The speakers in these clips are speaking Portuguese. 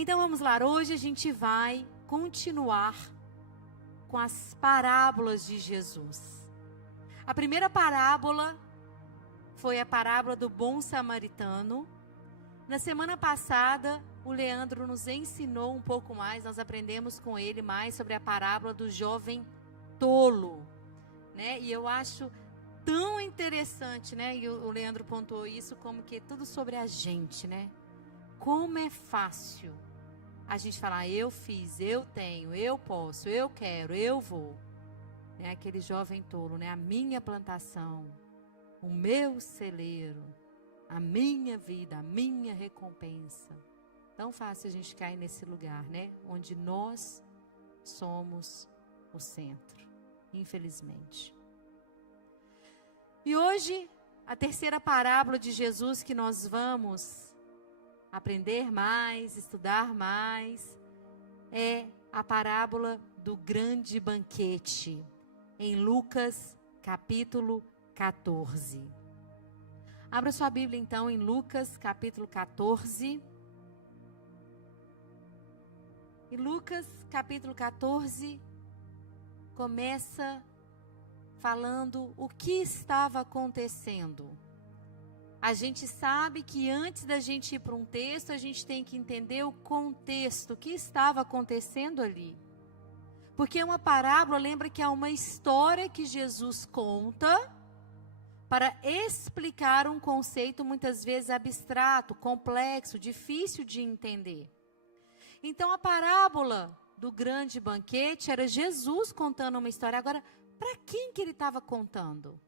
Então vamos lá, hoje a gente vai continuar com as parábolas de Jesus. A primeira parábola foi a parábola do bom samaritano. Na semana passada, o Leandro nos ensinou um pouco mais, nós aprendemos com ele mais sobre a parábola do jovem tolo, né? E eu acho tão interessante, né? E o Leandro pontuou isso como que é tudo sobre a gente, né? Como é fácil a gente falar, eu fiz, eu tenho, eu posso, eu quero, eu vou. É aquele jovem tolo, né? A minha plantação, o meu celeiro, a minha vida, a minha recompensa. Tão fácil a gente cair nesse lugar, né? Onde nós somos o centro, infelizmente. E hoje, a terceira parábola de Jesus que nós vamos aprender mais, estudar mais, é a parábola do grande banquete, em Lucas capítulo 14. Abra sua Bíblia então em Lucas capítulo 14. E Lucas capítulo 14 começa falando o que estava acontecendo. A gente sabe que antes da gente ir para um texto, a gente tem que entender o contexto, o que estava acontecendo ali. Porque uma parábola, lembra que é uma história que Jesus conta para explicar um conceito muitas vezes abstrato, complexo, difícil de entender. Então a parábola do grande banquete era Jesus contando uma história. Agora, para quem que ele estava contando?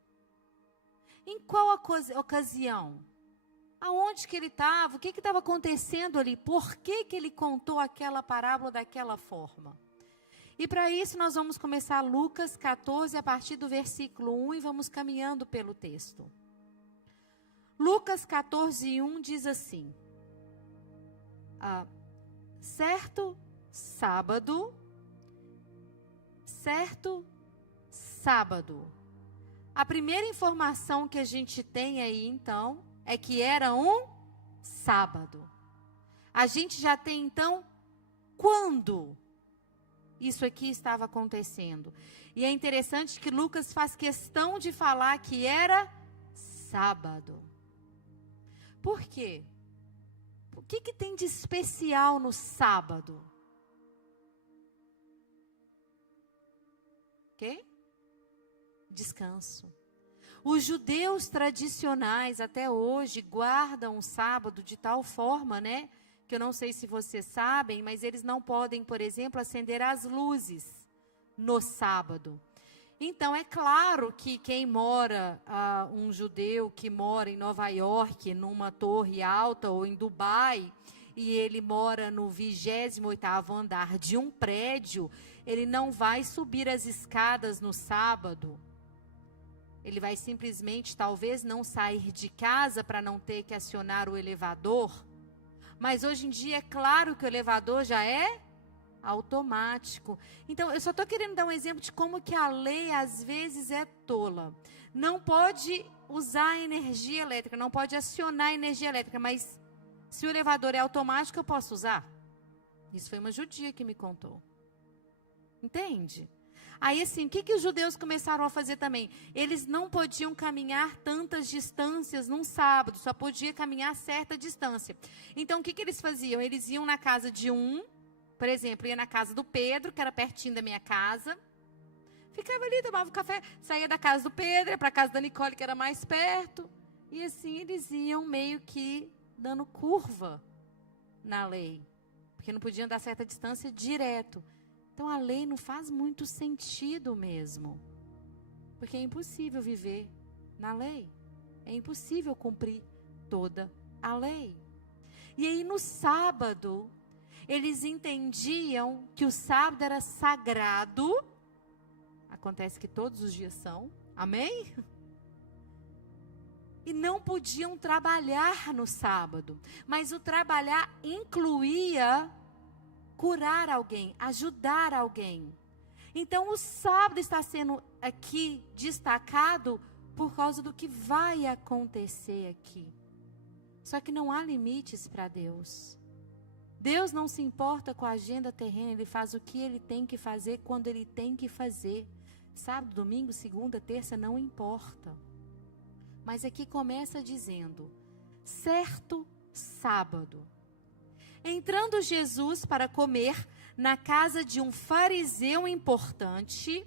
Em qual ocasião? Aonde que ele estava? O que estava acontecendo ali? Por que ele contou aquela parábola daquela forma? E para isso nós vamos começar Lucas 14 a partir do versículo 1 e vamos caminhando pelo texto. Lucas 14, 1 diz assim: certo sábado. A primeira informação que a gente tem aí, então, é que era um sábado. A gente já tem, então, quando isso aqui estava acontecendo. E é interessante que Lucas faz questão de falar que era sábado. Por quê? O que tem de especial no sábado? Ok? Descanso. Os judeus tradicionais até hoje guardam o sábado de tal forma, né? Que eu não sei se vocês sabem, mas eles não podem, por exemplo, acender as luzes no sábado. Então, é claro que quem mora, um judeu que mora em Nova York, numa torre alta, ou em Dubai, e ele mora no 28º andar de um prédio, ele não vai subir as escadas no sábado. Ele vai simplesmente, talvez, não sair de casa para não ter que acionar o elevador. Mas hoje em dia é claro que o elevador já é automático. Então, eu só estou querendo dar um exemplo de como que a lei às vezes é tola. Não pode usar energia elétrica, não pode acionar energia elétrica, mas se o elevador é automático, eu posso usar. Isso foi uma judia que me contou. Entende? Aí assim, o que os judeus começaram a fazer também? Eles não podiam caminhar tantas distâncias num sábado, só podia caminhar certa distância. Então, o que eles faziam? Eles iam na casa de um, por exemplo, ia na casa do Pedro, que era pertinho da minha casa, ficava ali, tomava um café, saía da casa do Pedro, ia para a casa da Nicole, que era mais perto, e assim eles iam meio que dando curva na lei, porque não podiam dar certa distância direto. Então a lei não faz muito sentido mesmo, porque é impossível viver na lei, é impossível cumprir toda a lei. E aí no sábado, eles entendiam que o sábado era sagrado, acontece que todos os dias são, amém? E não podiam trabalhar no sábado, mas o trabalhar incluía curar alguém, ajudar alguém. Então o sábado está sendo aqui destacado por causa do que vai acontecer aqui. Só que não há limites para Deus. Deus não se importa com a agenda terrena, Ele faz o que Ele tem que fazer, quando Ele tem que fazer. Sábado, domingo, segunda, terça, não importa. Mas aqui começa dizendo, certo sábado, entrando Jesus para comer na casa de um fariseu importante,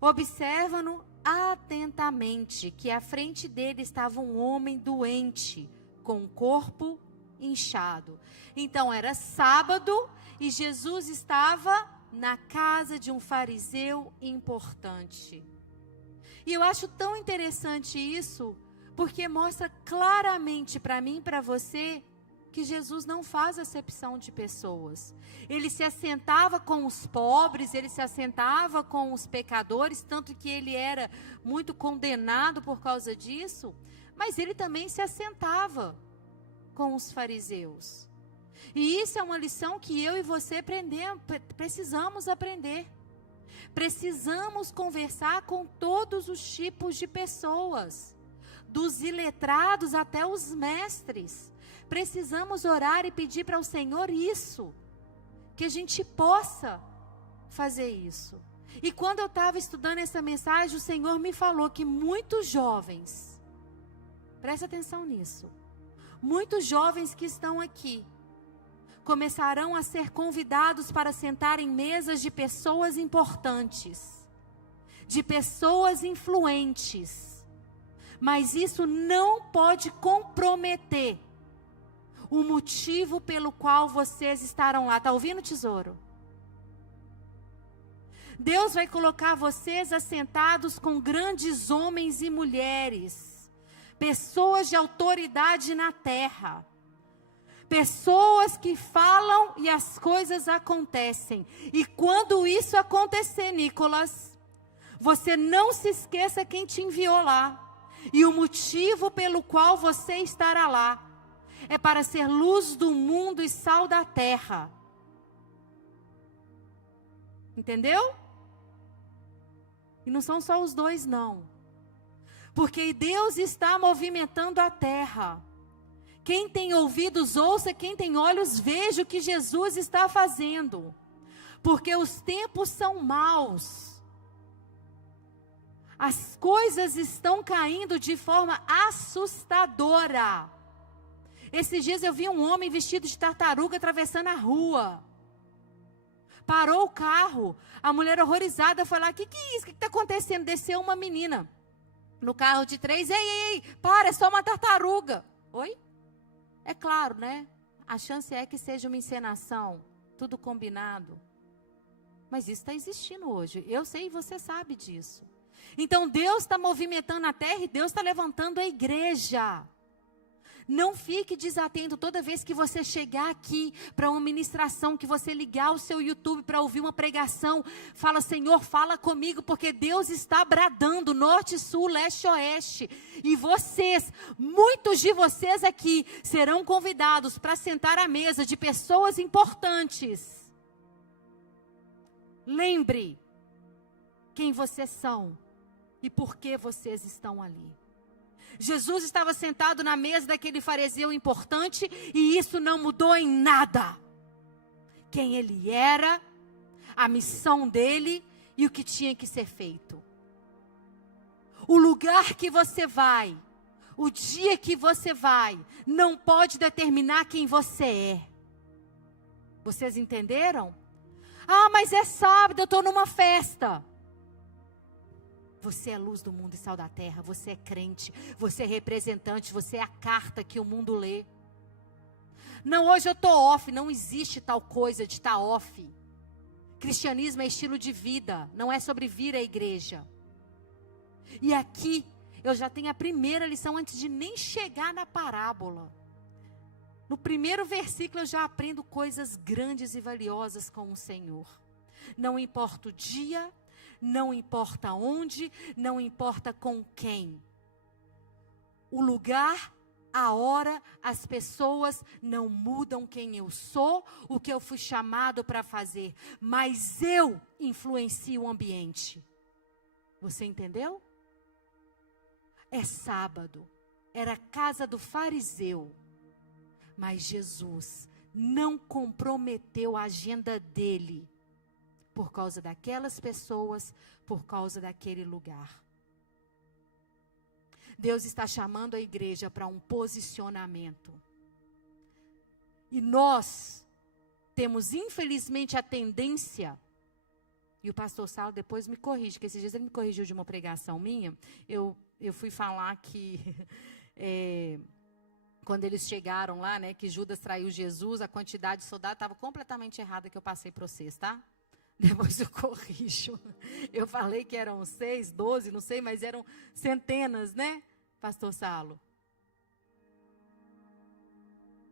observa-no atentamente que à frente dele estava um homem doente, com o corpo inchado. Então era sábado e Jesus estava na casa de um fariseu importante. E eu acho tão interessante isso, porque mostra claramente para mim e para você que Jesus não faz acepção de pessoas. Ele se assentava com os pobres, ele se assentava com os pecadores, tanto que ele era muito condenado por causa disso, mas ele também se assentava com os fariseus. E isso é uma lição que eu e você precisamos aprender. Precisamos conversar com todos os tipos de pessoas, dos iletrados até os mestres. Precisamos orar e pedir para o Senhor isso, que a gente possa fazer isso. E quando eu estava estudando essa mensagem, o Senhor me falou que muitos jovens, presta atenção nisso, muitos jovens que estão aqui, começarão a ser convidados para sentar em mesas de pessoas importantes, de pessoas influentes. Mas isso não pode comprometer o motivo pelo qual vocês estarão lá. Está ouvindo, tesouro? Deus vai colocar vocês assentados com grandes homens e mulheres, pessoas de autoridade na terra. Pessoas que falam e as coisas acontecem. E quando isso acontecer, Nicolas, você não se esqueça quem te enviou lá. E o motivo pelo qual você estará lá é para ser luz do mundo e sal da terra. Entendeu? E não são só os dois, não. Porque Deus está movimentando a terra. Quem tem ouvidos, ouça, quem tem olhos, veja o que Jesus está fazendo. Porque os tempos são maus. As coisas estão caindo de forma assustadora. Esses dias eu vi um homem vestido de tartaruga atravessando a rua. Parou o carro. A mulher horrorizada foi lá, que é isso? O que está acontecendo? Desceu uma menina no carro de 3. Ei, para, é só uma tartaruga. Oi? É claro, né? A chance é que seja uma encenação, tudo combinado. Mas isso está existindo hoje. Eu sei e você sabe disso. Então Deus está movimentando a terra e Deus está levantando a igreja. Não fique desatento toda vez que você chegar aqui para uma ministração, que você ligar o seu YouTube para ouvir uma pregação. Fala, Senhor, fala comigo, porque Deus está bradando, norte, sul, leste, oeste. E vocês, muitos de vocês aqui, serão convidados para sentar à mesa de pessoas importantes. Lembre quem vocês são e por que vocês estão ali. Jesus estava sentado na mesa daquele fariseu importante e isso não mudou em nada. Quem ele era, a missão dele e o que tinha que ser feito. O lugar que você vai, o dia que você vai, não pode determinar quem você é. Vocês entenderam? Ah, mas é sábado, eu estou numa festa. Você é luz do mundo e sal da terra, você é crente, você é representante, você é a carta que o mundo lê. Não, hoje eu estou off, não existe tal coisa de estar off. Cristianismo é estilo de vida, não é sobre vir à igreja. E aqui, eu já tenho a primeira lição antes de nem chegar na parábola. No primeiro versículo eu já aprendo coisas grandes e valiosas com o Senhor. Não importa o dia, não importa onde, não importa com quem. O lugar, a hora, as pessoas não mudam quem eu sou, o que eu fui chamado para fazer. Mas eu influencio o ambiente. Você entendeu? É sábado, era a casa do fariseu. Mas Jesus não comprometeu a agenda dele por causa daquelas pessoas, por causa daquele lugar. Deus está chamando a igreja para um posicionamento. E nós temos, infelizmente, a tendência, e o pastor Saulo depois me corrige, porque esses dias ele me corrigiu de uma pregação minha, eu fui falar que, quando eles chegaram lá, né, que Judas traiu Jesus, a quantidade de soldados estava completamente errada que eu passei para vocês, tá? Depois eu corrijo. Eu falei que eram 6, 12, não sei, mas eram centenas, né, pastor Saulo?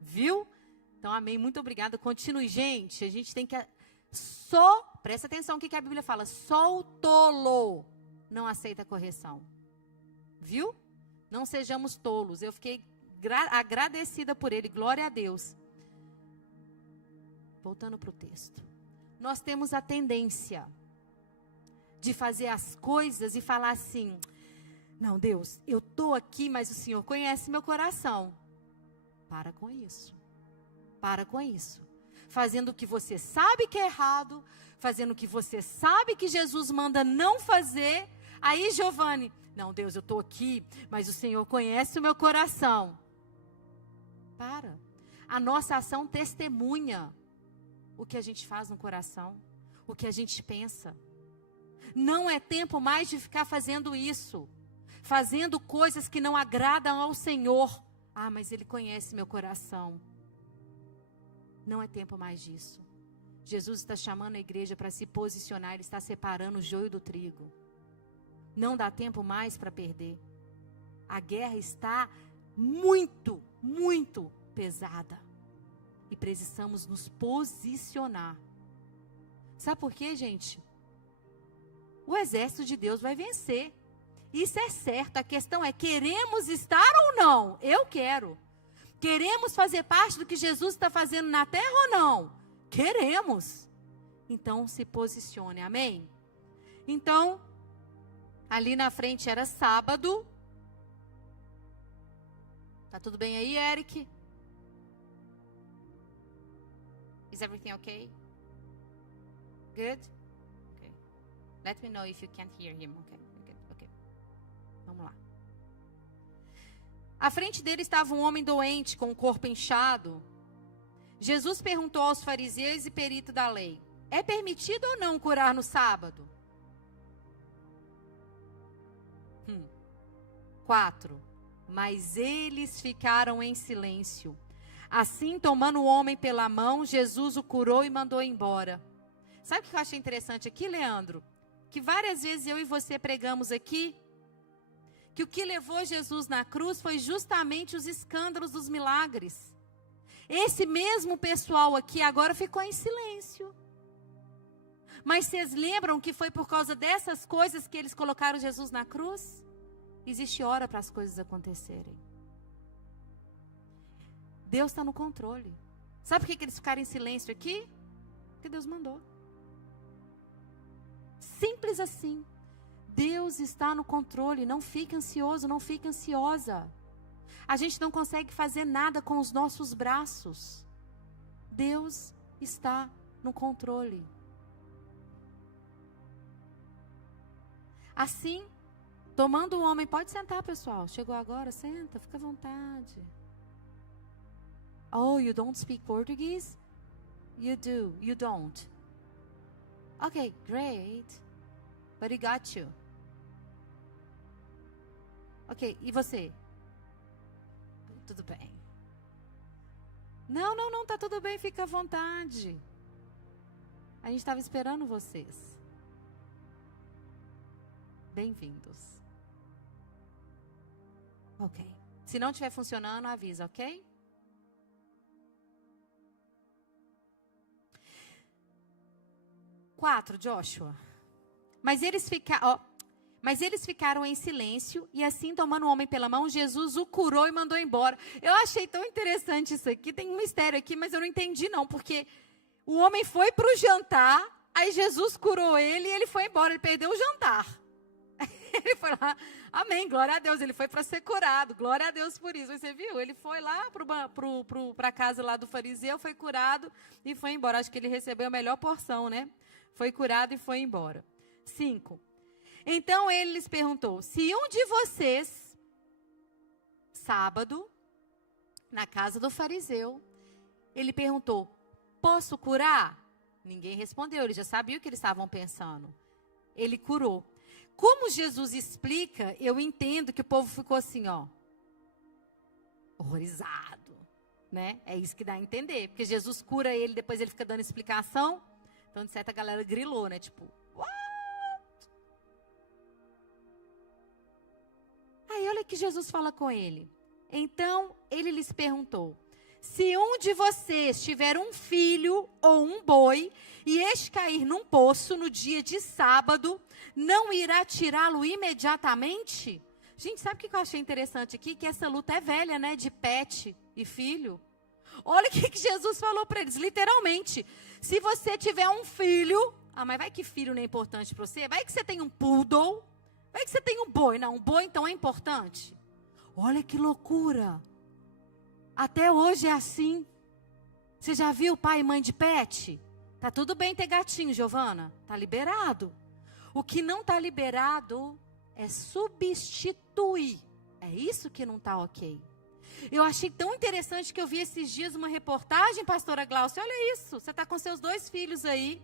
Viu? Então, amém, muito obrigada. Continue, gente. A gente tem que... presta atenção o que a Bíblia fala. Só o tolo não aceita correção. Viu? Não sejamos tolos. Eu fiquei agradecida por ele. Glória a Deus. Voltando para o texto. Nós temos a tendência de fazer as coisas e falar assim: não, Deus, eu estou aqui, mas o Senhor conhece meu coração. Para com isso. Para com isso. Fazendo o que você sabe que é errado, fazendo o que você sabe que Jesus manda não fazer. Aí, Giovanni, não, Deus, eu estou aqui, mas o Senhor conhece o meu coração. Para. A nossa ação testemunha o que a gente faz no coração, o que a gente pensa. Não é tempo mais de ficar fazendo isso, fazendo coisas que não agradam ao Senhor. Ah, mas Ele conhece meu coração. Não é tempo mais disso. Jesus está chamando a igreja para se posicionar, Ele está separando o joio do trigo. Não dá tempo mais para perder. A guerra está muito, muito pesada. E precisamos nos posicionar. Sabe por quê, gente? O exército de Deus vai vencer. Isso é certo. A questão é, queremos estar ou não? Eu quero. Queremos fazer parte do que Jesus está fazendo na terra ou não? Queremos. Então, se posicione. Amém? Então, ali na frente era sábado. Tá tudo bem aí, Eric? Is everything okay? Good? Okay. Let me know if you can't hear him. Okay. Good. Okay. Vamos lá. À frente dele estava um homem doente, com o corpo inchado. Jesus perguntou aos fariseus e peritos da lei: é permitido ou não curar no sábado? 4. Mas eles ficaram em silêncio. Assim, tomando o homem pela mão, Jesus o curou e mandou embora. Sabe o que eu achei interessante aqui, Leandro? Que várias vezes eu e você pregamos aqui, que o que levou Jesus na cruz foi justamente os escândalos dos milagres. Esse mesmo pessoal aqui agora ficou em silêncio. Mas vocês lembram que foi por causa dessas coisas que eles colocaram Jesus na cruz? Existe hora para as coisas acontecerem. Deus está no controle. Sabe por que eles ficaram em silêncio aqui? Porque Deus mandou. Simples assim. Deus está no controle. Não fique ansioso, não fique ansiosa. A gente não consegue fazer nada com os nossos braços. Deus está no controle. Assim, tomando o homem, pode sentar, pessoal. Chegou agora, senta, fica à vontade. Oh, you don't speak Portuguese? You do, you don't. Okay, great. But he got you. Ok, e você? Tudo bem. Não, tá tudo bem, fica à vontade. A gente estava esperando vocês. Bem-vindos. Ok. Se não estiver funcionando, avisa, ok? Quatro, Joshua. Mas eles ficaram em silêncio, e assim, tomando o homem pela mão, Jesus o curou e mandou embora. Eu achei tão interessante isso aqui, tem um mistério aqui, mas eu não entendi não, porque o homem foi para o jantar, aí Jesus curou ele e ele foi embora, ele perdeu o jantar. Ele foi lá, amém, glória a Deus, ele foi para ser curado, glória a Deus por isso. Você viu? Ele foi lá para a casa lá do fariseu, foi curado e foi embora. Acho que ele recebeu a melhor porção, né? Foi curado e foi embora. 5. Então ele lhes perguntou, se um de vocês, sábado, na casa do fariseu, ele perguntou, posso curar? Ninguém respondeu, ele já sabia o que eles estavam pensando. Ele curou. Como Jesus explica, eu entendo que o povo ficou assim, ó, horrorizado, né? É isso que dá a entender, porque Jesus cura ele, depois ele fica dando explicação, então de certa galera grilou, né? Tipo, what? Aí olha que Jesus fala com ele. Então ele lhes perguntou, se um de vocês tiver um filho ou um boi, e este cair num poço no dia de sábado, não irá tirá-lo imediatamente? Gente, sabe o que eu achei interessante aqui? Que essa luta é velha, né? De pet e filho. Olha o que Jesus falou para eles, literalmente. Se você tiver um filho, mas vai que filho não é importante para você? Vai que você tem um poodle, vai que você tem um boi. Não, um boi então é importante. Olha que loucura. Até hoje é assim. Você já viu pai e mãe de pet? Tá tudo bem ter gatinho, Giovana. Tá liberado. O que não tá liberado é substituir. É isso que não tá ok. Eu achei tão interessante que eu vi esses dias uma reportagem, pastora Glaucia. Olha isso, você tá com seus 2 filhos aí.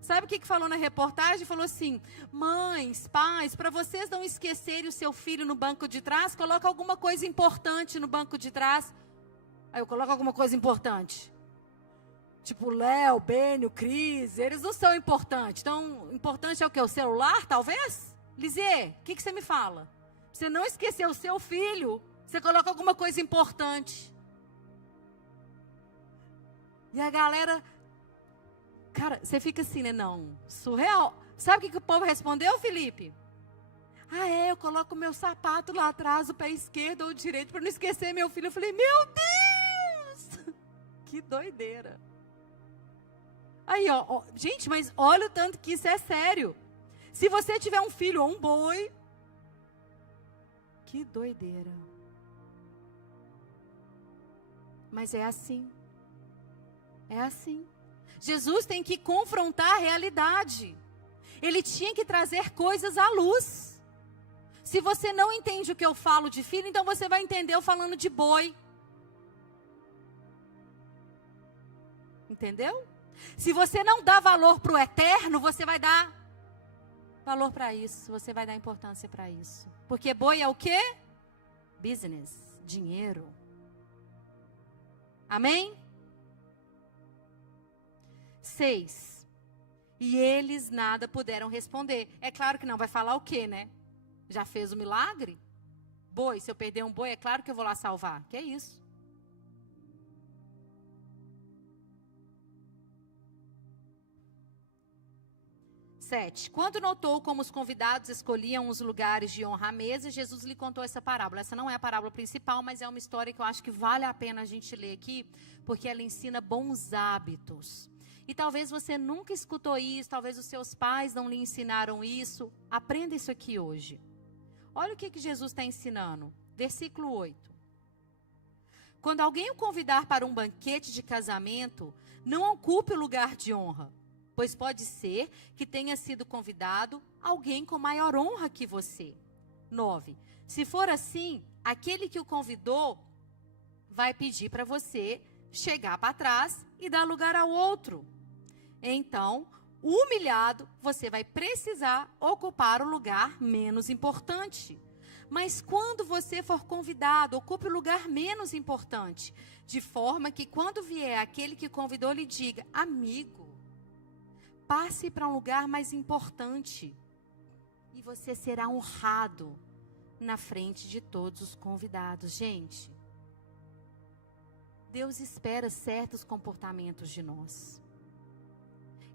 Sabe o que falou na reportagem? Falou assim, mães, pais, para vocês não esquecerem o seu filho no banco de trás, coloca alguma coisa importante no banco de trás. Aí eu coloco alguma coisa importante. Tipo, Léo, Bênio, Cris, eles não são importantes. Então, importante é o quê? O celular, talvez? Lisier, o que você me fala? Você não esquecer o seu filho, você coloca alguma coisa importante. E a galera... Cara, você fica assim, né? Não, surreal. Sabe o que o povo respondeu, Felipe? Eu coloco meu sapato lá atrás, o pé esquerdo ou o direito, para não esquecer meu filho. Eu falei, meu Deus! Que doideira. Aí, ó, gente, mas olha o tanto que isso é sério. Se você tiver um filho ou um boi, que doideira. Mas é assim. É assim. Jesus tem que confrontar a realidade. Ele tinha que trazer coisas à luz. Se você não entende o que eu falo de filho, então você vai entender eu falando de boi. Entendeu? Se você não dá valor para o eterno, você vai dar valor para isso. Você vai dar importância para isso. Porque boi é o quê? Business, dinheiro. Amém? 6. E eles nada puderam responder. É claro que não, vai falar o quê, né? Já fez o milagre? Boi, se eu perder um boi, é claro que eu vou lá salvar. Que é isso? 7. Quando notou como os convidados escolhiam os lugares de honra à mesa, Jesus lhe contou essa parábola. Essa não é a parábola principal, mas é uma história que eu acho que vale a pena a gente ler aqui, porque ela ensina bons hábitos. E talvez você nunca escutou isso, talvez os seus pais não lhe ensinaram isso. Aprenda isso aqui hoje. Olha o que Jesus está ensinando. Versículo 8. Quando alguém o convidar para um banquete de casamento, não ocupe o lugar de honra, pois pode ser que tenha sido convidado alguém com maior honra que você. 9. Se for assim, aquele que o convidou vai pedir para você chegar para trás e dar lugar ao outro. Então, humilhado, você vai precisar ocupar o lugar menos importante. Mas quando você for convidado, ocupe o lugar menos importante, de forma que quando vier aquele que convidou lhe diga, amigo, passe para um lugar mais importante e você será honrado na frente de todos os convidados. Gente, Deus espera certos comportamentos de nós.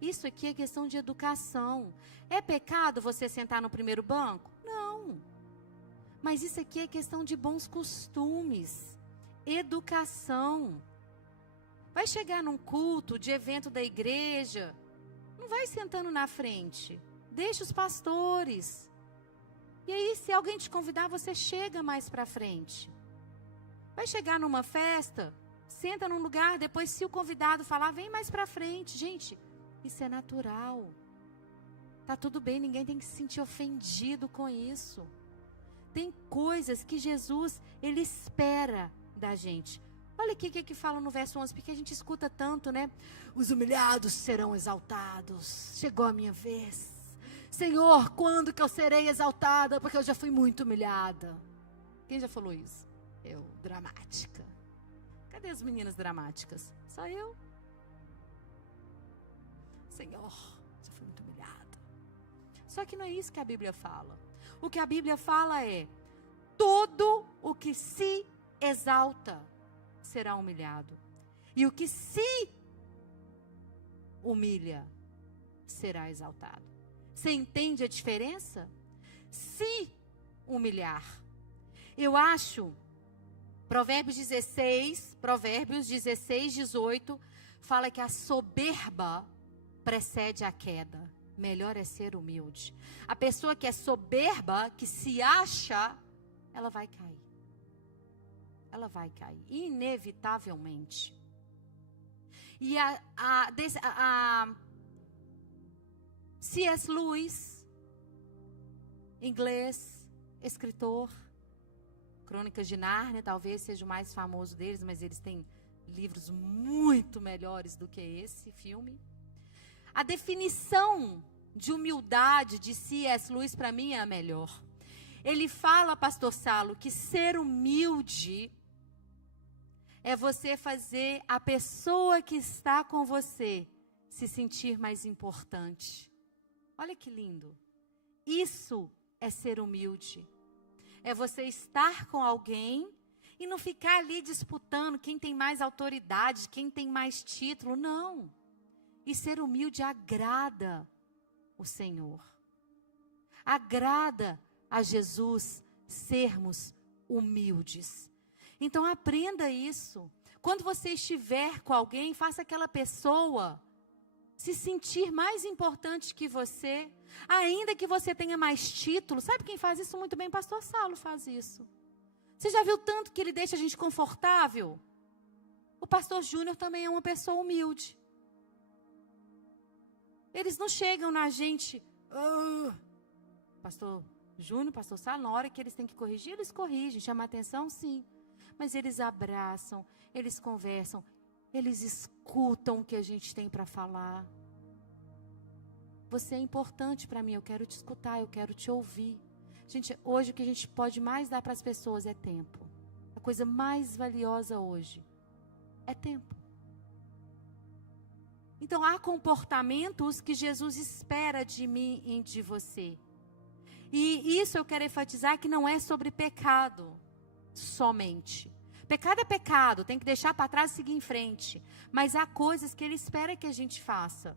Isso aqui é questão de educação. É pecado você sentar no primeiro banco? Não. Mas isso aqui é questão de bons costumes, educação. Vai chegar num culto de evento da igreja, não vai sentando na frente. Deixa os pastores. E aí, se alguém te convidar, você chega mais para frente. Vai chegar numa festa, senta num lugar, depois se o convidado falar, vem mais para frente. Gente, isso é natural. Tá tudo bem, ninguém tem que se sentir ofendido com isso. Tem coisas que Jesus, ele espera da gente. Olha aqui o que fala no verso 11, porque a gente escuta tanto, né? Os humilhados serão exaltados. Chegou a minha vez. Senhor, quando que eu serei exaltada? Porque eu já fui muito humilhada. Quem já falou isso? Eu, dramática. Cadê as meninas dramáticas? Só eu? Senhor, já fui muito humilhada. Só que não é isso que a Bíblia fala. O que a Bíblia fala é: todo o que se exalta será humilhado. E o que se humilha será exaltado. Você entende a diferença? Se humilhar. Eu acho, Provérbios 16, 18, fala que a soberba precede a queda. Melhor é ser humilde. A pessoa que é soberba, que se acha, ela vai cair. Ela vai cair, inevitavelmente. E C.S. Lewis, inglês, escritor, Crônicas de Nárnia, talvez seja o mais famoso deles, mas eles têm livros muito melhores do que esse filme. A definição de humildade de C.S. Lewis, para mim, é a melhor. Ele fala, pastor Salo, que ser humilde é você fazer a pessoa que está com você se sentir mais importante. Olha que lindo. Isso é ser humilde. É você estar com alguém e não ficar ali disputando quem tem mais autoridade, quem tem mais título. Não. E ser humilde agrada o Senhor. Agrada a Jesus sermos humildes. Então aprenda isso. Quando você estiver com alguém, faça aquela pessoa se sentir mais importante que você, ainda que você tenha mais título. Sabe quem faz isso muito bem? Pastor Saulo faz isso. Você já viu tanto que ele deixa a gente confortável? O pastor Júnior também é uma pessoa humilde. Eles não chegam na gente, pastor Júnior, pastor Saulo, na hora que eles têm que corrigir, eles corrigem, chamam a atenção, sim. Mas eles abraçam, eles conversam, eles escutam o que a gente tem para falar. Você é importante para mim, eu quero te escutar, eu quero te ouvir. Gente, hoje o que a gente pode mais dar para as pessoas é tempo. A coisa mais valiosa hoje é tempo. Então há comportamentos que Jesus espera de mim e de você. E isso eu quero enfatizar que não é sobre pecado somente. Pecado é pecado, tem que deixar para trás e seguir em frente. Mas há coisas que Ele espera que a gente faça.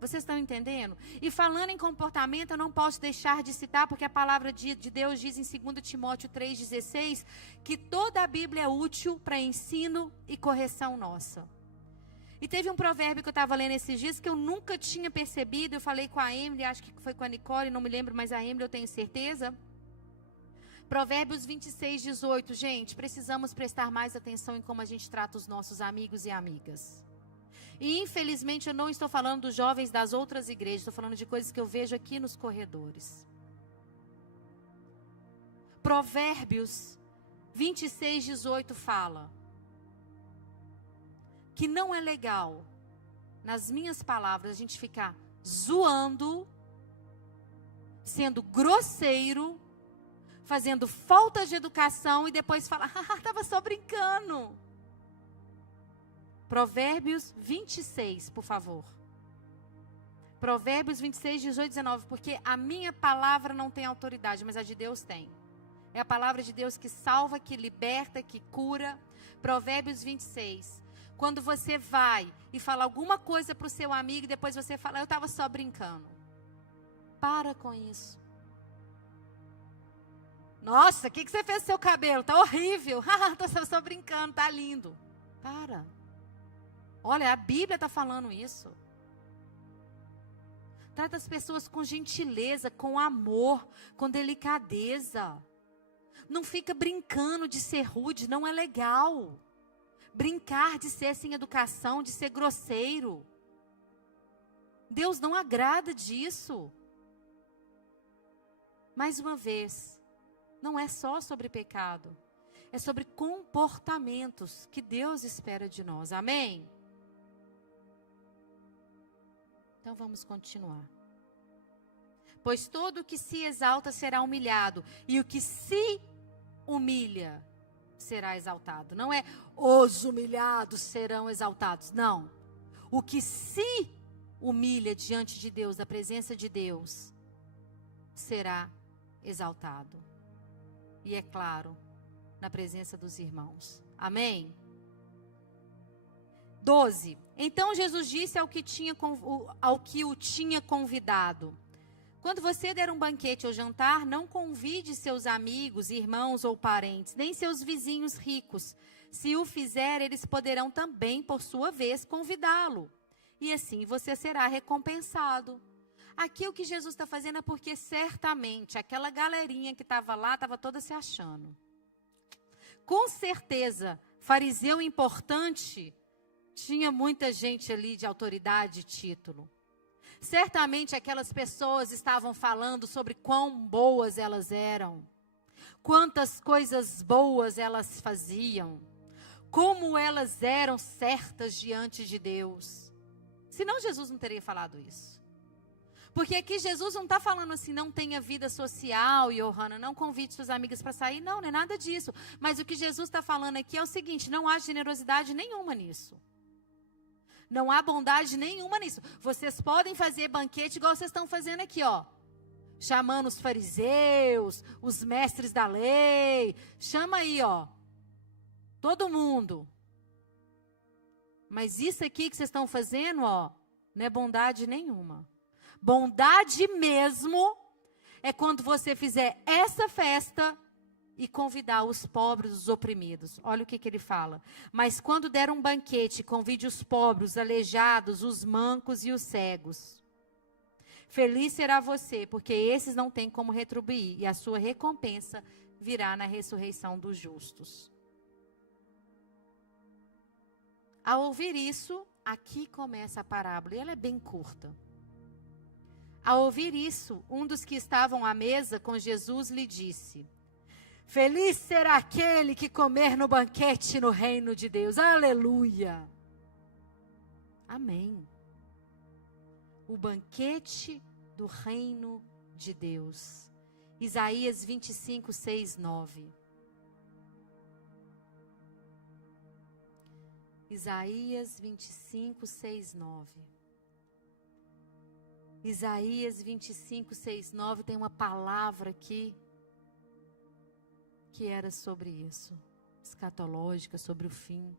Vocês estão entendendo? E falando em comportamento, eu não posso deixar de citar, porque a palavra de Deus diz em 2 Timóteo 3,16, que toda a Bíblia é útil para ensino e correção nossa. E teve um provérbio que eu estava lendo esses dias, que eu nunca tinha percebido, eu falei com a Emily, acho que foi com a Nicole, não me lembro, mas a Emily eu tenho certeza. Provérbios 26:18, gente, precisamos prestar mais atenção em como a gente trata os nossos amigos e amigas. E infelizmente eu não estou falando dos jovens das outras igrejas, estou falando de coisas que eu vejo aqui nos corredores. Provérbios 26:18 fala que não é legal, nas minhas palavras, a gente ficar zoando, sendo grosseiro, fazendo falta de educação e depois falar, estava só brincando. Provérbios 26, por favor. Provérbios 26, 18, 19. Porque a minha palavra não tem autoridade, mas a de Deus tem. É a palavra de Deus que salva, que liberta, que cura. Provérbios 26. Quando você vai e fala alguma coisa para o seu amigo e depois você fala, eu estava só brincando. Para com isso. Nossa, o que você fez com seu cabelo? Está horrível. Estou só brincando, está lindo. Para. Olha, a Bíblia está falando isso. Trata as pessoas com gentileza, com amor, com delicadeza. Não fica brincando de ser rude, não é legal. Brincar de ser sem educação, de ser grosseiro. Deus não agrada disso. Mais uma vez, não é só sobre pecado. É sobre comportamentos que Deus espera de nós. Amém? Então vamos continuar. Pois todo o que se exalta será humilhado, e o que se humilha será exaltado. Não é os humilhados serão exaltados. Não. O que se humilha diante de Deus, da presença de Deus, será exaltado. E é claro, na presença dos irmãos. Amém? 12. Então Jesus disse ao que o tinha convidado: quando você der um banquete ou jantar, não convide seus amigos, irmãos ou parentes, nem seus vizinhos ricos. Se o fizer, eles poderão também, por sua vez, convidá-lo. E assim você será recompensado. Aqui o que Jesus está fazendo é porque certamente aquela galerinha que estava lá, estava toda se achando. Com certeza, fariseu importante, tinha muita gente ali de autoridade e título. Certamente aquelas pessoas estavam falando sobre quão boas elas eram, quantas coisas boas elas faziam, como elas eram certas diante de Deus. Senão Jesus não teria falado isso. Porque aqui Jesus não está falando assim, não tenha vida social, Johanna, não convide suas amigas para sair. Não, não é nada disso. Mas o que Jesus está falando aqui é o seguinte, não há generosidade nenhuma nisso. Não há bondade nenhuma nisso. Vocês podem fazer banquete igual vocês estão fazendo aqui, ó. Chamando os fariseus, os mestres da lei. Chama aí, ó. Todo mundo. Mas isso aqui que vocês estão fazendo, ó, não é bondade nenhuma. Bondade mesmo é quando você fizer essa festa e convidar os pobres, os oprimidos. Olha o que ele fala. Mas quando der um banquete, convide os pobres, os aleijados, os mancos e os cegos. Feliz será você, porque esses não têm como retribuir, e a sua recompensa virá na ressurreição dos justos. Ao ouvir isso, aqui começa a parábola, e ela é bem curta. Ao ouvir isso, um dos que estavam à mesa com Jesus lhe disse: feliz será aquele que comer no banquete no reino de Deus. Aleluia. Amém. O banquete do reino de Deus. Isaías 25, 6, 9. Isaías 25, 6, 9. Isaías 25, 6, 9 tem uma palavra aqui que era sobre isso, escatológica, sobre o fim.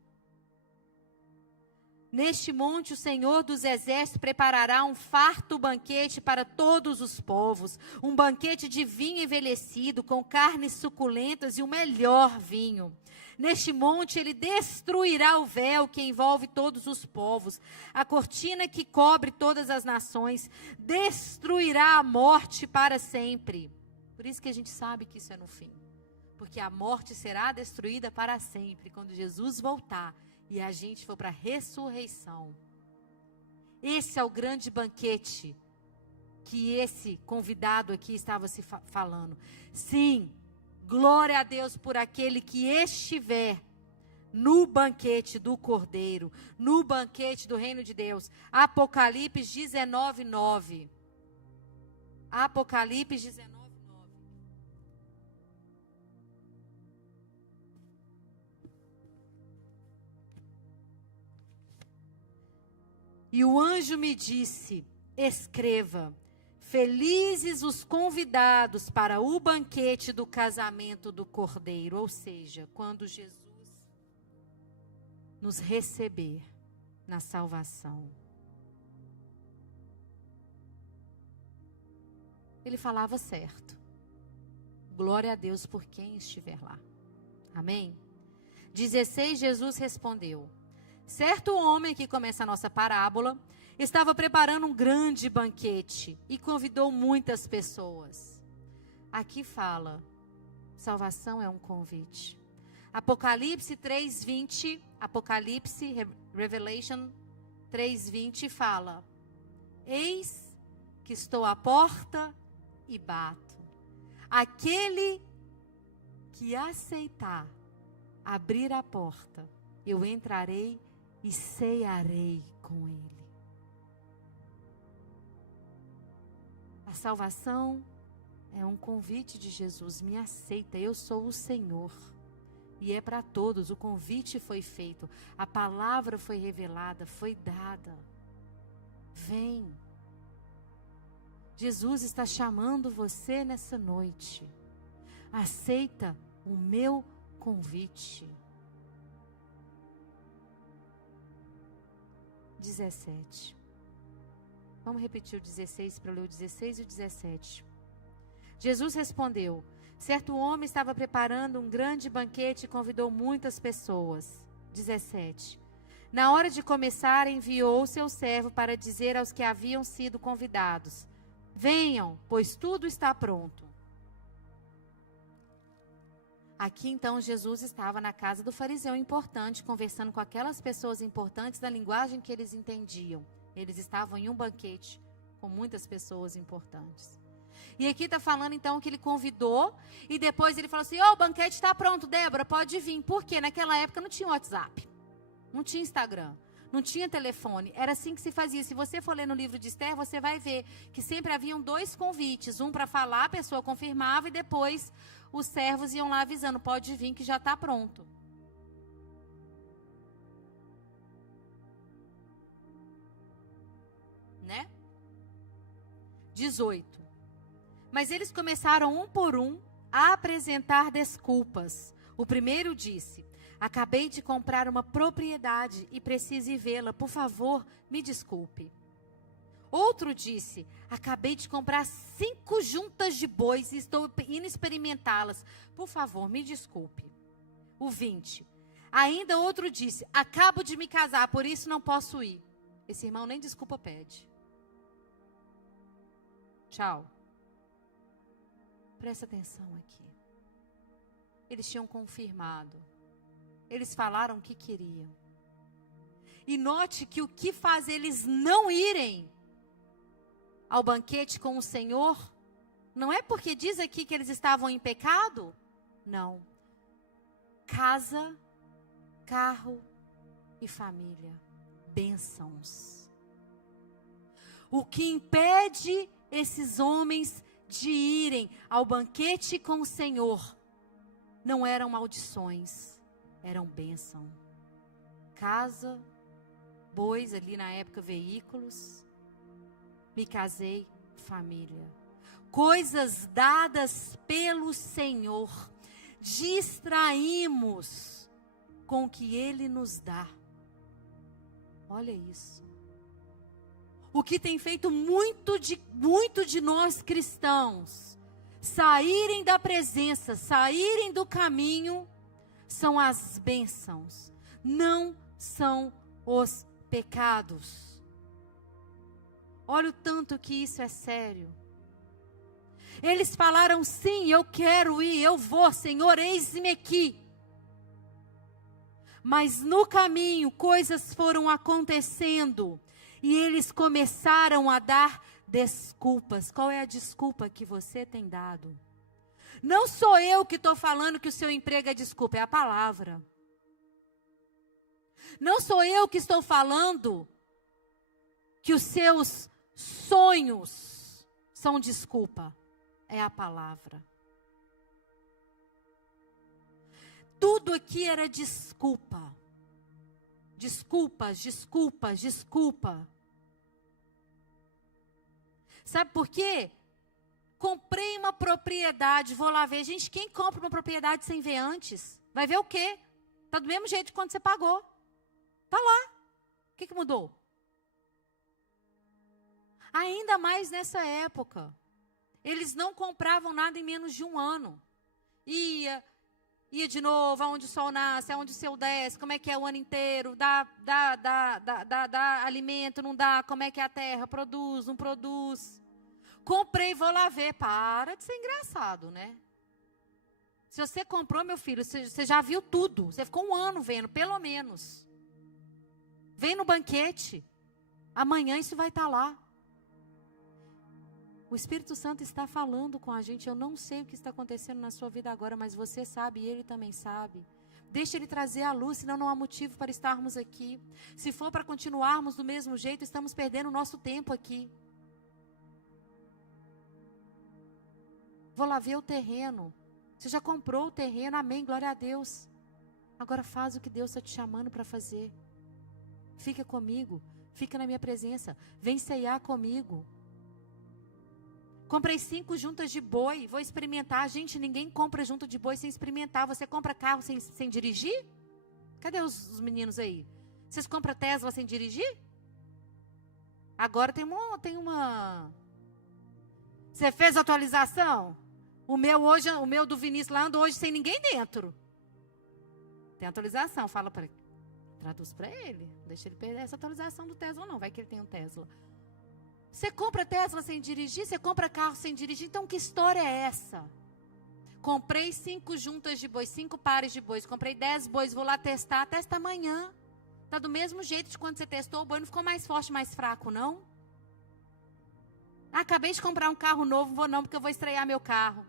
Neste monte o Senhor dos Exércitos preparará um farto banquete para todos os povos, um banquete de vinho envelhecido, com carnes suculentas e o melhor vinho. Neste monte ele destruirá o véu que envolve todos os povos, a cortina que cobre todas as nações, destruirá a morte para sempre. Por isso que a gente sabe que isso é no fim. Porque a morte será destruída para sempre, quando Jesus voltar e a gente for para a ressurreição. Esse é o grande banquete que esse convidado aqui estava se falando. Sim, glória a Deus por aquele que estiver no banquete do Cordeiro, no banquete do reino de Deus. Apocalipse 19, 9. Apocalipse 19, 9. E o anjo me disse: escreva, felizes os convidados para o banquete do casamento do Cordeiro. Ou seja, quando Jesus nos receber na salvação. Ele falava certo. Glória a Deus por quem estiver lá. Amém? 16, Jesus respondeu: certo homem, que começa a nossa parábola, estava preparando um grande banquete e convidou muitas pessoas. Aqui fala, salvação é um convite. Apocalipse 3:20, Revelation 3:20 fala: eis que estou à porta e bato. Aquele que aceitar abrir a porta, eu entrarei e cearei com ele. A salvação é um convite de Jesus. Me aceita, eu sou o Senhor. E é para todos, o convite foi feito, a palavra foi revelada, foi dada. Vem. Jesus está chamando você nessa noite. Aceita o meu convite. 17. Vamos repetir o 16 para ler o 16 e o 17. Jesus respondeu: certo homem estava preparando um grande banquete e convidou muitas pessoas. 17. Na hora de começar, enviou seu servo para dizer aos que haviam sido convidados: venham, pois tudo está pronto. Aqui então Jesus estava na casa do fariseu importante, conversando com aquelas pessoas importantes da linguagem que eles entendiam. Eles estavam em um banquete com muitas pessoas importantes. E aqui está falando então que ele convidou e depois ele falou assim: o banquete está pronto, Débora, pode vir. Por quê? Naquela época não tinha WhatsApp, não tinha Instagram, não tinha telefone. Era assim que se fazia. Se você for ler no livro de Esther, você vai ver que sempre haviam 2 convites. Um para falar, a pessoa confirmava e depois os servos iam lá avisando: pode vir que já está pronto. Né? 18. Mas eles começaram um por um a apresentar desculpas. O primeiro disse: acabei de comprar uma propriedade e preciso ir vê-la. Por favor, me desculpe. Outro disse: acabei de comprar 5 juntas de bois e estou indo experimentá-las. Por favor, me desculpe. O 20. Ainda outro disse: acabo de me casar, por isso não posso ir. Esse irmão nem desculpa pede. Tchau. Presta atenção aqui. Eles tinham confirmado. Eles falaram o que queriam. E note que o que faz eles não irem ao banquete com o Senhor, não é porque diz aqui que eles estavam em pecado. Não. Casa, carro e família. Bênçãos. O que impede esses homens de irem ao banquete com o Senhor não eram maldições, eram bênção. Casa, bois, ali na época veículos, me casei, família. Coisas dadas pelo Senhor, distraímos com o que Ele nos dá. Olha isso. O que tem feito muito de nós cristãos saírem da presença, saírem do caminho, são as bênçãos, não são os pecados. Olha o tanto que isso é sério. Eles falaram: sim, eu quero ir, eu vou, Senhor, eis-me aqui. Mas no caminho coisas foram acontecendo e eles começaram a dar desculpas. Qual é a desculpa que você tem dado? Não sou eu que estou falando que o seu emprego é desculpa, é a palavra. Não sou eu que estou falando que os seus sonhos são desculpa, é a palavra. Tudo aqui era desculpa. Desculpas, desculpas, desculpa. Sabe por quê? Comprei uma propriedade, vou lá ver. Gente, quem compra uma propriedade sem ver antes? Vai ver o quê? Está do mesmo jeito de quando você pagou. Está lá. O que mudou? Ainda mais nessa época. Eles não compravam nada em menos de 1 ano. Ia, Ir de novo, aonde o sol nasce, aonde o céu desce, como é que é o ano inteiro, dá alimento, não dá, como é que é a terra, produz, não produz. Comprei, vou lá ver. Para de ser engraçado, né? Se você comprou, meu filho, você já viu tudo. Você ficou um ano vendo, pelo menos. Vem no banquete. Amanhã isso vai estar lá. O Espírito Santo está falando com a gente. Eu não sei o que está acontecendo na sua vida agora, mas você sabe e Ele também sabe. Deixa Ele trazer a luz, senão não há motivo para estarmos aqui. Se for para continuarmos do mesmo jeito, estamos perdendo o nosso tempo aqui. Vou lá ver o terreno. Você já comprou o terreno, amém, glória a Deus. Agora faz o que Deus está te chamando para fazer. Fica comigo, fica na minha presença, vem ceiar comigo. Comprei 5 juntas de boi, vou experimentar. Gente, ninguém compra junta de boi sem experimentar. Você compra carro sem dirigir? Cadê os meninos aí? Vocês compram Tesla sem dirigir? Agora tem uma... Você fez a atualização? O meu do Vinícius lá andou hoje sem ninguém dentro. Tem atualização, fala para ele. Traduz para ele. Deixa ele perder essa atualização do Tesla não, vai que ele tem um Tesla. Você compra Tesla sem dirigir? Você compra carro sem dirigir? Então que história é essa? Comprei 5 juntas de bois, 5 pares de bois. Comprei 10 bois, vou lá testar. Testa amanhã. Tá do mesmo jeito de quando você testou. O boi não ficou mais forte, mais fraco, não? Acabei de comprar um carro novo, vou não, porque eu vou estrear meu carro.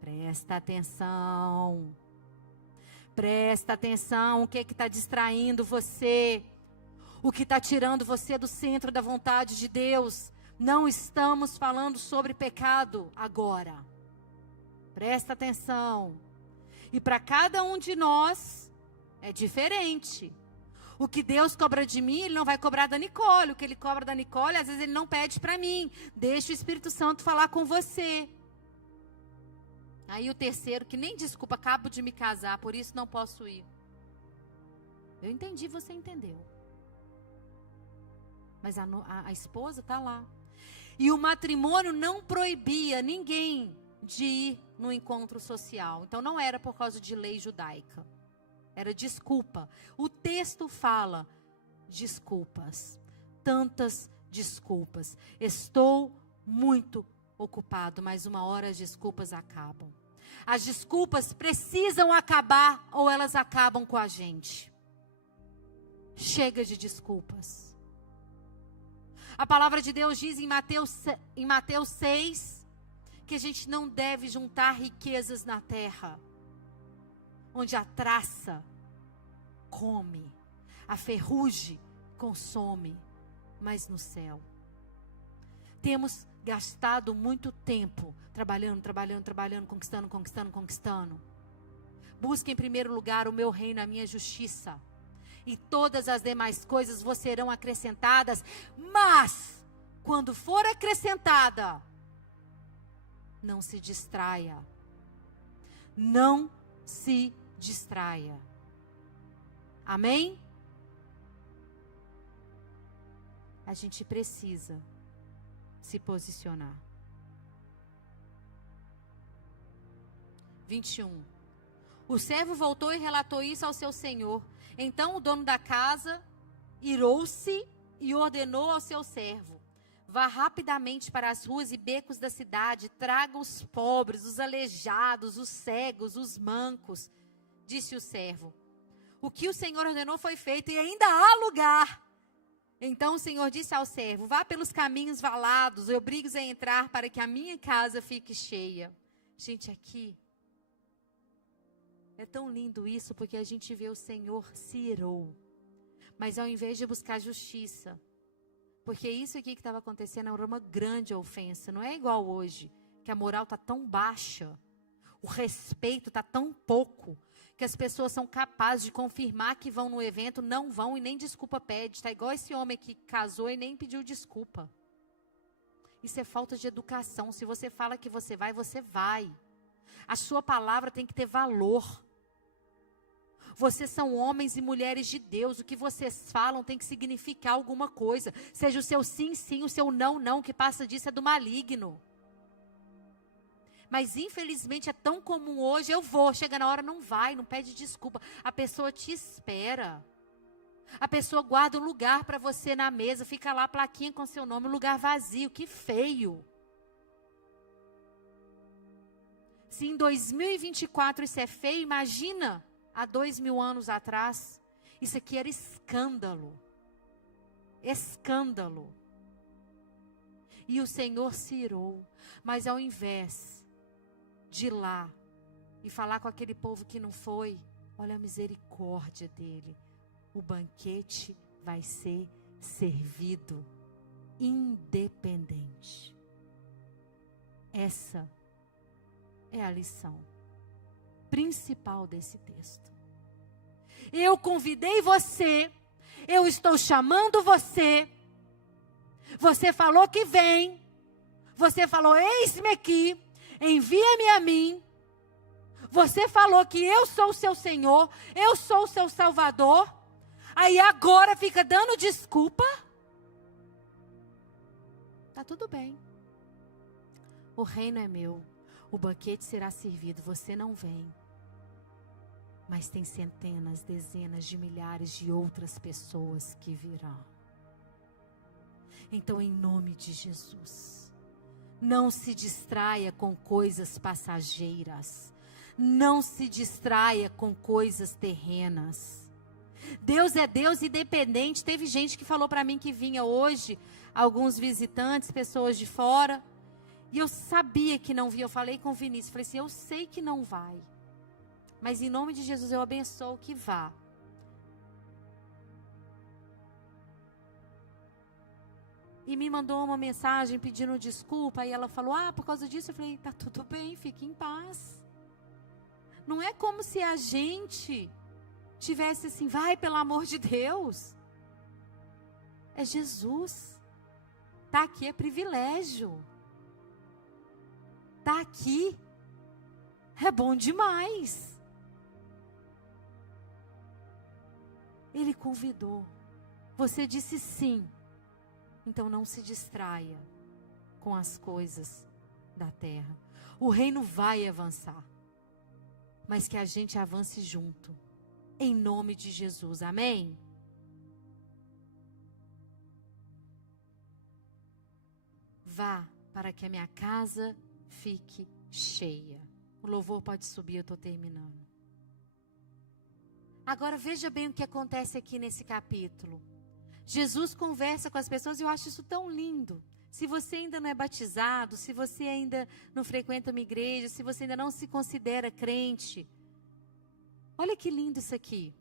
Presta atenção. Presta atenção. O que está distraindo você? O que está tirando você do centro da vontade de Deus? Não estamos falando sobre pecado agora. Presta atenção. E para cada um de nós é diferente. O que Deus cobra de mim, Ele não vai cobrar da Nicole. O que Ele cobra da Nicole, às vezes Ele não pede para mim. Deixa o Espírito Santo falar com você. Aí o terceiro, que nem desculpa, acabo de me casar, por isso não posso ir. Eu entendi, você entendeu. Mas a esposa está lá. E o matrimônio não proibia ninguém de ir no encontro social. Então não era por causa de lei judaica. Era desculpa. O texto fala desculpas. Tantas desculpas. Estou muito ocupado, mas uma hora as desculpas acabam. As desculpas precisam acabar ou elas acabam com a gente. Chega de desculpas. A palavra de Deus diz em Mateus 6, que a gente não deve juntar riquezas na terra, onde a traça come, a ferrugem consome, mas no céu. Temos gastado muito tempo trabalhando, conquistando. Busque em primeiro lugar o meu reino, a minha justiça. E todas as demais coisas vos serão acrescentadas. Mas, quando for acrescentada, não se distraia. Não se distraia. Amém? A gente precisa se posicionar. 21. O servo voltou e relatou isso ao seu senhor. Então o dono da casa irou-se e ordenou ao seu servo: vá rapidamente para as ruas e becos da cidade, traga os pobres, os aleijados, os cegos, os mancos. Disse o servo: o que o Senhor ordenou foi feito e ainda há lugar. Então o Senhor disse ao servo: vá pelos caminhos valados e obrigue-os a entrar para que a minha casa fique cheia. Gente, aqui é tão lindo isso, porque a gente vê o Senhor se irou. Mas ao invés de buscar justiça, porque isso aqui que estava acontecendo era uma grande ofensa, não é igual hoje, que a moral está tão baixa, o respeito está tão pouco, que as pessoas são capazes de confirmar que vão no evento, não vão e nem desculpa pede. Está igual esse homem que casou e nem pediu desculpa. Isso é falta de educação. Se você fala que você vai, você vai. A sua palavra tem que ter valor. Vocês são homens e mulheres de Deus. O que vocês falam tem que significar alguma coisa. Seja o seu sim, sim, o seu não, não. O que passa disso é do maligno. Mas infelizmente é tão comum hoje, eu vou, chega na hora, não vai, não pede desculpa. A pessoa te espera. A pessoa guarda um lugar para você na mesa, fica lá a plaquinha com seu nome, um lugar vazio, que feio. Se em 2024 isso é feio, imagina há 2000 anos atrás. Isso aqui era escândalo. Escândalo. E o Senhor se irou, mas ao invés de ir lá e falar com aquele povo que não foi, olha a misericórdia dele. O banquete vai ser servido independente. Essa é a lição principal desse texto. Eu convidei você, eu estou chamando você, você falou que vem, você falou, eis-me aqui, envia-me a mim, você falou que eu sou o seu Senhor, eu sou o seu Salvador, aí agora fica dando desculpa? Tá tudo bem. O reino é meu, o banquete será servido, você não vem. Mas tem centenas, dezenas de milhares de outras pessoas que virão. Então, em nome de Jesus, não se distraia com coisas passageiras. Não se distraia com coisas terrenas. Deus é Deus independente. Teve gente que falou para mim que vinha hoje, alguns visitantes, pessoas de fora, e eu sabia que não via. Eu falei com o Vinícius, falei assim, eu sei que não vai, mas em nome de Jesus eu abençoo que vá. E me mandou uma mensagem pedindo desculpa, e ela falou, por causa disso, eu falei, tá tudo bem, fique em paz. Não é como se a gente tivesse assim, vai pelo amor de Deus. É Jesus. Tá aqui é privilégio. Tá aqui é bom demais. Ele convidou. Você disse sim. Então não se distraia com as coisas da terra. O reino vai avançar, mas que a gente avance junto, em nome de Jesus, amém? Vá para que a minha casa fique cheia. O louvor pode subir, eu estou terminando. Agora veja bem o que acontece aqui nesse capítulo. Jesus conversa com as pessoas e eu acho isso tão lindo. Se você ainda não é batizado, se você ainda não frequenta uma igreja, se você ainda não se considera crente, olha que lindo isso aqui.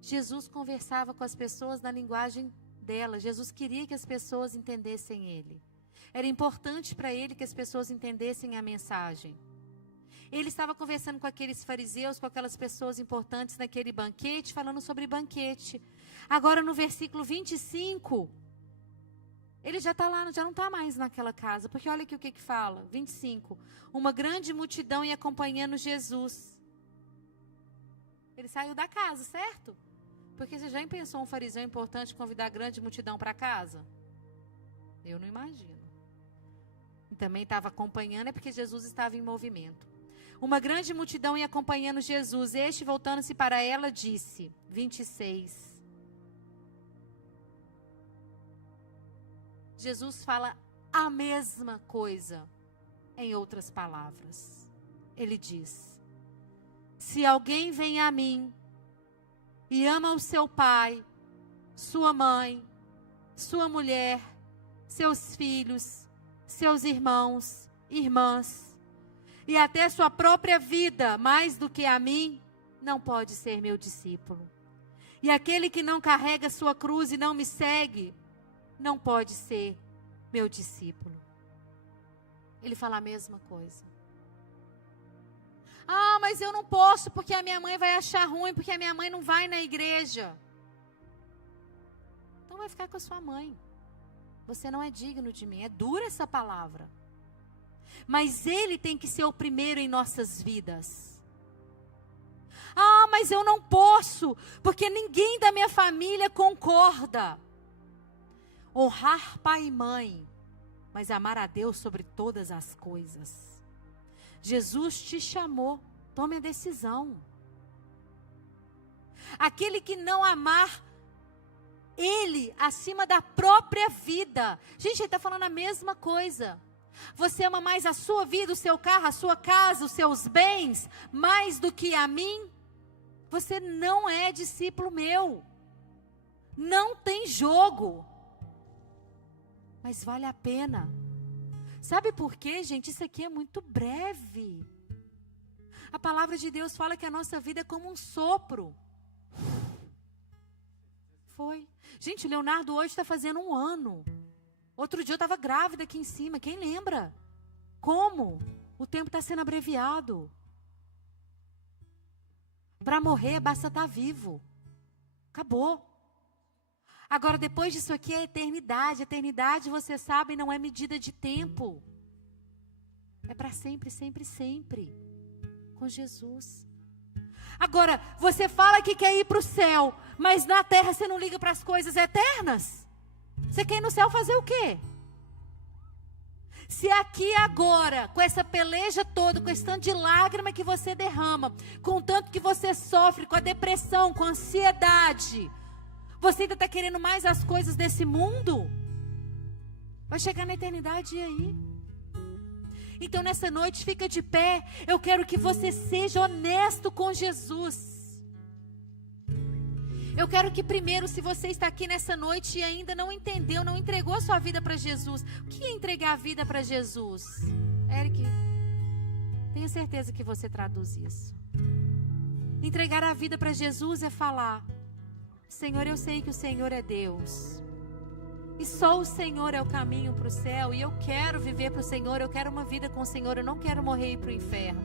Jesus conversava com as pessoas na linguagem dela. Jesus queria que as pessoas entendessem ele. Era importante para ele que as pessoas entendessem a mensagem. Ele estava conversando com aqueles fariseus, com aquelas pessoas importantes naquele banquete, falando sobre banquete. Agora no versículo 25, ele já está lá, já não está mais naquela casa. Porque olha aqui o que fala, 25. Uma grande multidão ia acompanhando Jesus. Ele saiu da casa, certo? Porque você já pensou um fariseu importante convidar a grande multidão para casa? Eu não imagino. E também estava acompanhando, é porque Jesus estava em movimento. Uma grande multidão ia acompanhando Jesus. Este, voltando-se para ela, disse, 26. Jesus fala a mesma coisa, em outras palavras. Ele diz, se alguém vem a mim e ama o seu pai, sua mãe, sua mulher, seus filhos, seus irmãos, irmãs, e até sua própria vida, mais do que a mim, não pode ser meu discípulo. E aquele que não carrega sua cruz e não me segue, não pode ser meu discípulo. Ele fala a mesma coisa. Mas eu não posso porque a minha mãe vai achar ruim, porque a minha mãe não vai na igreja. Então vai ficar com a sua mãe. Você não é digno de mim. É dura essa palavra. Mas ele tem que ser o primeiro em nossas vidas. Mas eu não posso, porque ninguém da minha família concorda. Honrar pai e mãe mas amar a Deus sobre todas as coisas. Jesus te chamou, tome a decisão. Aquele que não amar Ele acima da própria vida. Gente, ele está falando a mesma coisa. Você ama mais a sua vida, o seu carro, a sua casa, os seus bens, mais do que a mim? Você não é discípulo meu. Não tem jogo. Mas vale a pena. Sabe por quê, gente? Isso aqui é muito breve. A palavra de Deus fala que a nossa vida é como um sopro. Foi. Gente, o Leonardo hoje está fazendo 1 ano. Outro dia eu estava grávida aqui em cima. Quem lembra? Como? O tempo está sendo abreviado. Para morrer, basta estar vivo. Acabou. Agora, depois disso aqui é eternidade. Eternidade, você sabe, não é medida de tempo. É para sempre, sempre, sempre. Com Jesus. Agora, você fala que quer ir para o céu, mas na terra você não liga para as coisas eternas? Você quer ir no céu fazer o quê? Se aqui agora, com essa peleja toda, com esse tanto de lágrima que você derrama, com o tanto que você sofre, com a depressão, com a ansiedade, você ainda está querendo mais as coisas desse mundo? Vai chegar na eternidade e aí? Então nessa noite fica de pé. Eu quero que você seja honesto com Jesus. Eu quero que primeiro, se você está aqui nessa noite e ainda não entendeu, não entregou a sua vida para Jesus. O que é entregar a vida para Jesus? Eric, tenho certeza que você traduz isso. Entregar a vida para Jesus é falar: Senhor, eu sei que o Senhor é Deus. E só o Senhor é o caminho para o céu. E eu quero viver para o Senhor. Eu quero uma vida com o Senhor. Eu não quero morrer e ir para o inferno.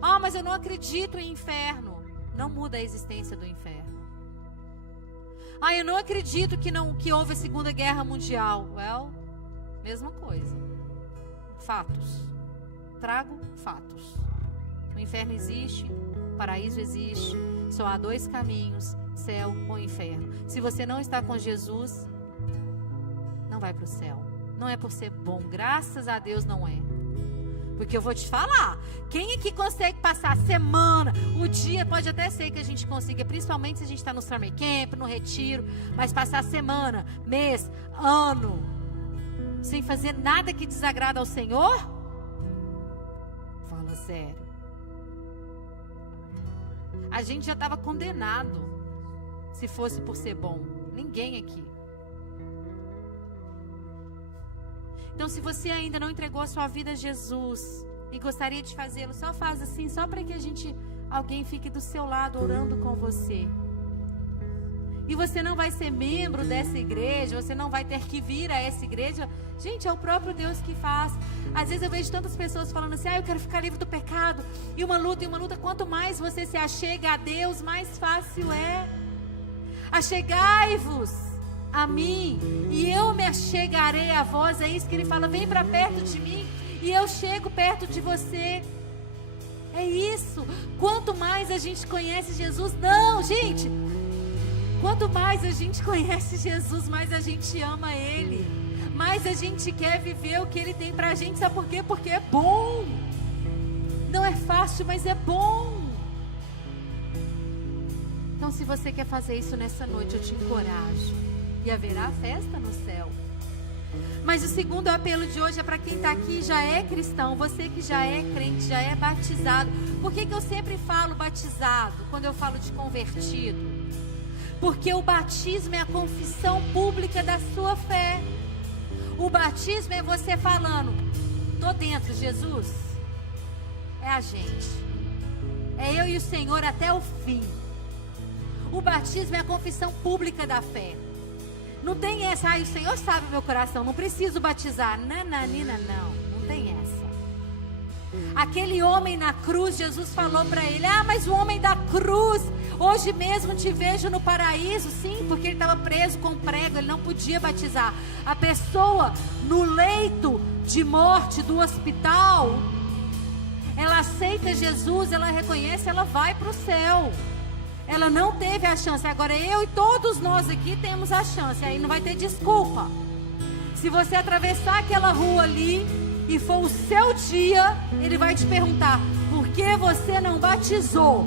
Ah, mas eu não acredito em inferno. Não muda a existência do inferno. Ah, eu não acredito que houve a Segunda Guerra Mundial. Well, mesma coisa. Fatos. Trago fatos. O inferno existe. O paraíso existe. Só há 2 caminhos: céu ou inferno. Se você não está com Jesus, não vai para o céu. Não é por ser bom, graças a Deus não é. Porque eu vou te falar, quem aqui consegue passar a semana, o dia, pode até ser que a gente consiga, principalmente se a gente está no summer camp, no retiro, mas passar a semana, mês, ano, sem fazer nada que desagrada ao Senhor? Fala sério. A gente já estava condenado, se fosse por ser bom. Ninguém aqui. Então, se você ainda não entregou a sua vida a Jesus e gostaria de fazê-lo, só faz assim, só para que alguém fique do seu lado orando com você. E você não vai ser membro dessa igreja, você não vai ter que vir a essa igreja. Gente, é o próprio Deus que faz. Às vezes eu vejo tantas pessoas falando assim: eu quero ficar livre do pecado. E uma luta. Quanto mais você se achega a Deus, mais fácil é. Achegai-vos a mim, e eu me achegarei a vós. É isso que ele fala: vem para perto de mim, e eu chego perto de você. É isso. Quanto mais a gente conhece Jesus, não, gente, quanto mais a gente conhece Jesus, mais a gente ama Ele, mais a gente quer viver o que Ele tem pra gente. Sabe por quê? Porque é bom. Não é fácil, mas é bom. Então, se você quer fazer isso nessa noite, eu te encorajo. E haverá festa no céu. Mas o segundo apelo de hoje é para quem está aqui e já é cristão. Você que já é crente, já é batizado. Por que eu sempre falo batizado quando eu falo de convertido? Porque o batismo é a confissão pública da sua fé. O batismo é você falando: tô dentro, Jesus. É a gente. É eu e o Senhor até o fim. O batismo é a confissão pública da fé. Não tem essa: o Senhor sabe o meu coração, não preciso batizar. Nananina, não tem essa. Aquele homem na cruz, Jesus falou para ele: mas o homem da cruz, hoje mesmo te vejo no paraíso. Sim, porque ele estava preso com prego, ele não podia batizar. A pessoa no leito de morte do hospital, ela aceita Jesus, ela reconhece, ela vai para o céu. Ela não teve a chance. Agora eu e todos nós aqui temos a chance. Aí não vai ter desculpa. Se você atravessar aquela rua ali e for o seu dia, ele vai te perguntar: por que você não batizou?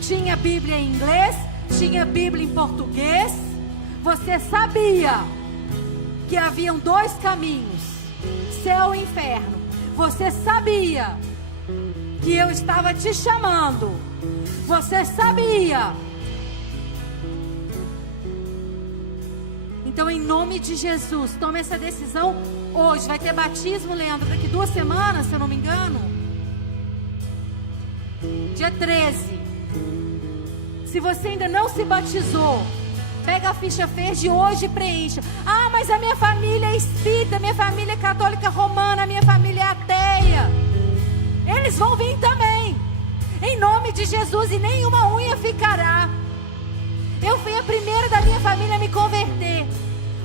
Tinha Bíblia em inglês, tinha Bíblia em português. Você sabia que haviam dois caminhos, céu e inferno. Você sabia que eu estava te chamando. Você sabia. Então, em nome de Jesus, tome essa decisão hoje. Vai ter batismo, Leandro, daqui 2 semanas, se eu não me engano. Dia 13. Se você ainda não se batizou, pega a ficha verde hoje e preencha. Ah, mas a minha família é espírita, minha família é católica romana, a minha família é ateia. Eles vão vir também, em nome de Jesus, e nenhuma unha ficará. Eu fui a primeira da minha família a me converter.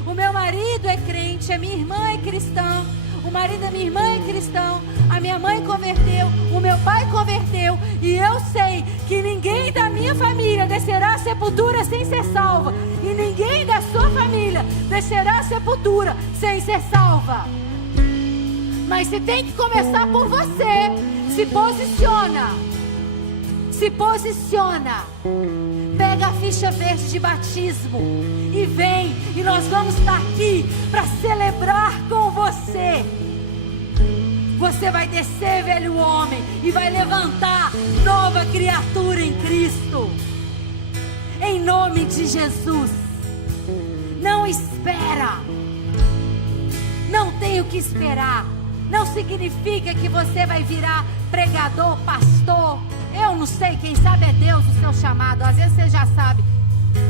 O meu marido é crente, a minha irmã é cristã, o marido da minha irmã é cristão, a minha mãe converteu, o meu pai converteu, e eu sei que ninguém da minha família descerá à sepultura sem ser salva, e ninguém da sua família descerá à sepultura sem ser salva. Mas se tem que começar por você, se posiciona. Se posiciona. Pega a ficha verde de batismo e vem, e nós vamos estar aqui para celebrar com você. Você vai descer, velho homem, e vai levantar nova criatura em Cristo. Em nome de Jesus. Não espera. Não tem o que esperar. Não significa que você vai virar pregador, pastor. Eu não sei, quem sabe é Deus o seu chamado. Às vezes você já sabe.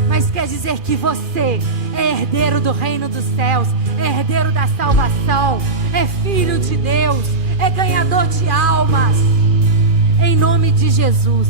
Mas quer dizer que você é herdeiro do reino dos céus, é herdeiro da salvação, é filho de Deus, é ganhador de almas. Em nome de Jesus.